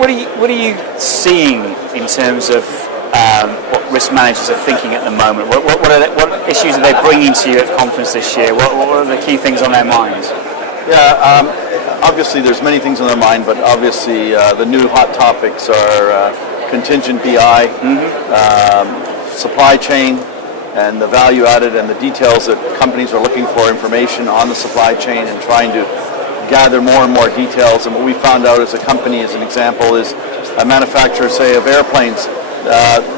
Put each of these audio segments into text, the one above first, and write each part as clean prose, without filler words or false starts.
what are you seeing in terms of what risk managers are thinking at the moment? What issues are they bringing to you at the conference this year? What are the key things on their minds? Yeah, obviously there's many things on their mind, but obviously the new hot topics are contingent BI, supply chain, and the value added and the details that companies are looking for information on the supply chain and trying to gather more and more details. And what we found out as a company, as an example, is a manufacturer, say, of airplanes.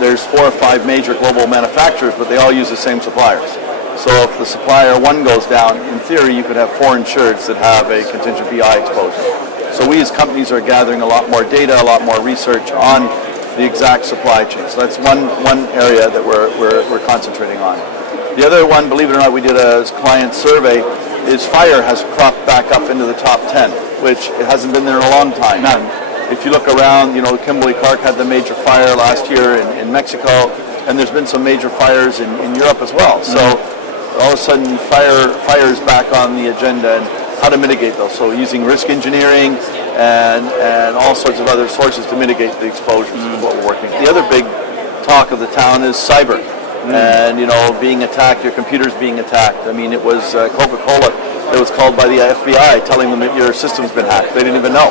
There's 4 or 5 major global manufacturers, but they all use the same suppliers. So if the supplier 1 goes down, in theory, you could have 4 insureds that have a contingent BI exposure. So we as companies are gathering a lot more data, a lot more research on the exact supply chain. So that's one area that we're concentrating on. The other one, believe it or not, we did a client survey, is fire has cropped back up into the top 10, which it hasn't been there in a long time. None. If you look around, Kimberly-Clark had the major fire last year in Mexico, and there's been some major fires in Europe as well. So all of a sudden, fire is back on the agenda, and how to mitigate those. So using risk engineering and all sorts of other sources to mitigate the exposures is what we're working. The other big talk of the town is cyber. And being attacked, your computer's being attacked. I mean, it was Coca-Cola that was called by the FBI telling them that your system's been hacked. They didn't even know.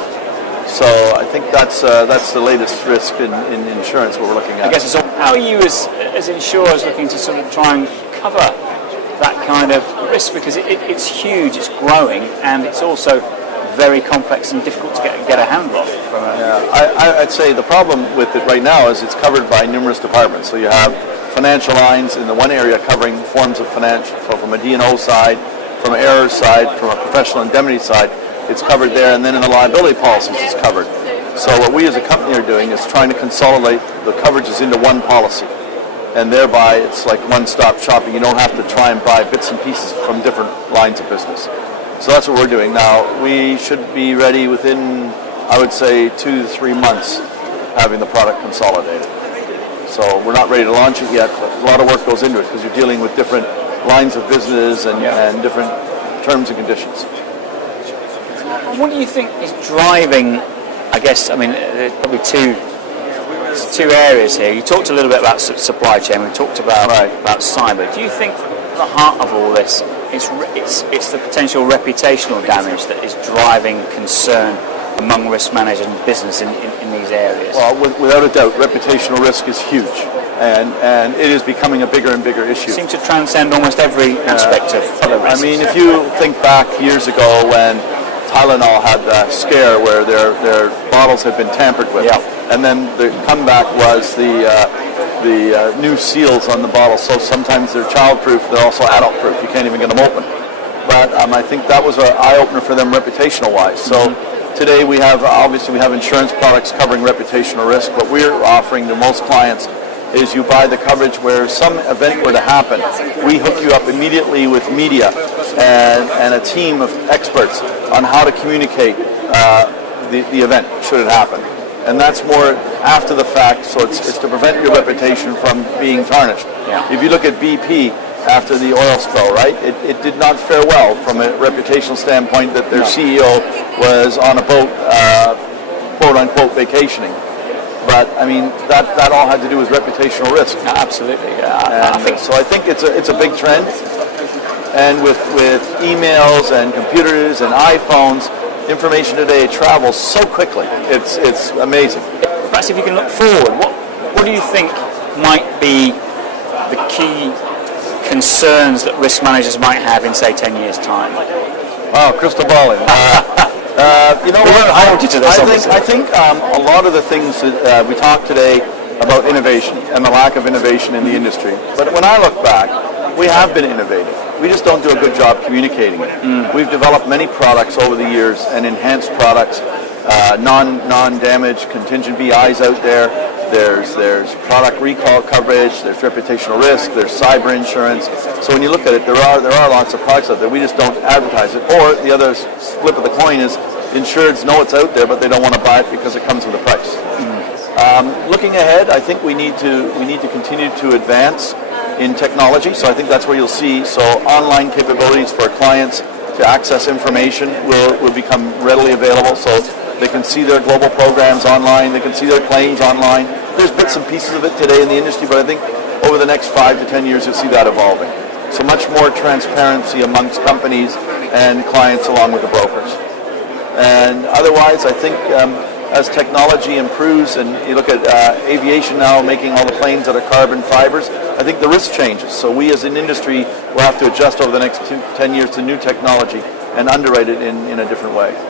So I think that's the latest risk in insurance what we're looking at. I guess so. How are you as insurers looking to sort of try and cover that kind of risk, because it's huge, it's growing, and it's also very complex and difficult to get a handle of. I'd say the problem with it right now is it's covered by numerous departments. So you have financial lines in the one area covering forms of financial, so from a D&O side, from an error side, from a professional indemnity side, it's covered there, and then in the liability policies it's covered. So what we as a company are doing is trying to consolidate the coverages into one policy, and thereby it's like one-stop shopping. You don't have to try and buy bits and pieces from different lines of business. So that's what we're doing now. We should be ready within, I would say, 2 to 3 months having the product consolidated. So we're not ready to launch it yet, but a lot of work goes into it because you're dealing with different lines of business and different terms and conditions. What do you think is driving, there's probably two areas here. You talked a little bit about supply chain, we talked about cyber. Do you think at the heart of all this, it's the potential reputational damage that is driving concern among risk managers and business in these areas? Well, without a doubt, reputational risk is huge, and it is becoming a bigger and bigger issue. It seems to transcend almost every aspect of risk. I mean, if you think back years ago when Tylenol had the scare where their bottles had been tampered with, and then the comeback was the new seals on the bottle. So sometimes they're child-proof, they're also adult-proof. You can't even get them open. But I think that was an eye-opener for them reputational-wise. So today we have insurance products covering reputational risk. What we're offering to most clients is you buy the coverage where some event were to happen. We hook you up immediately with media and a team of experts on how to communicate the event should it happen. And that's more after the fact, so it's to prevent your reputation from being tarnished. If you look at BP after the oil spill, right, it did not fare well from a reputational standpoint that their CEO was on a boat, quote-unquote, vacationing. But I mean, that all had to do with reputational risk. Absolutely. I think it's a big trend. And with emails and computers and iPhones, information today travels so quickly. It's amazing. Perhaps if you can look forward, what do you think might be the key concerns that risk managers might have in, say, 10 years' time? Oh, crystal balling. I think a lot of the things that we talked today about innovation and the lack of innovation in the industry. But when I look back, we have been innovative. We just don't do a good job communicating it. We've developed many products over the years and enhanced products, non-damage contingent BIs out there. There's product recall coverage. There's reputational risk. There's cyber insurance. So when you look at it, there are lots of products out there. We just don't advertise it. Or the other flip of the coin is insureds know it's out there, but they don't want to buy it because it comes with a price. Looking ahead, I think we need to continue to advance in technology. So I think that's where you'll see online capabilities for clients to access information will become readily available. So They can see their global programs online. They can see their claims online. There's bits and pieces of it today in the industry, but I think over the next 5 to 10 years, you'll see that evolving. So much more transparency amongst companies and clients along with the brokers. And otherwise, I think as technology improves, and you look at aviation now making all the planes out of carbon fibers, I think the risk changes. So we as an industry will have to adjust over the next 10 years to new technology and underwrite it in a different way.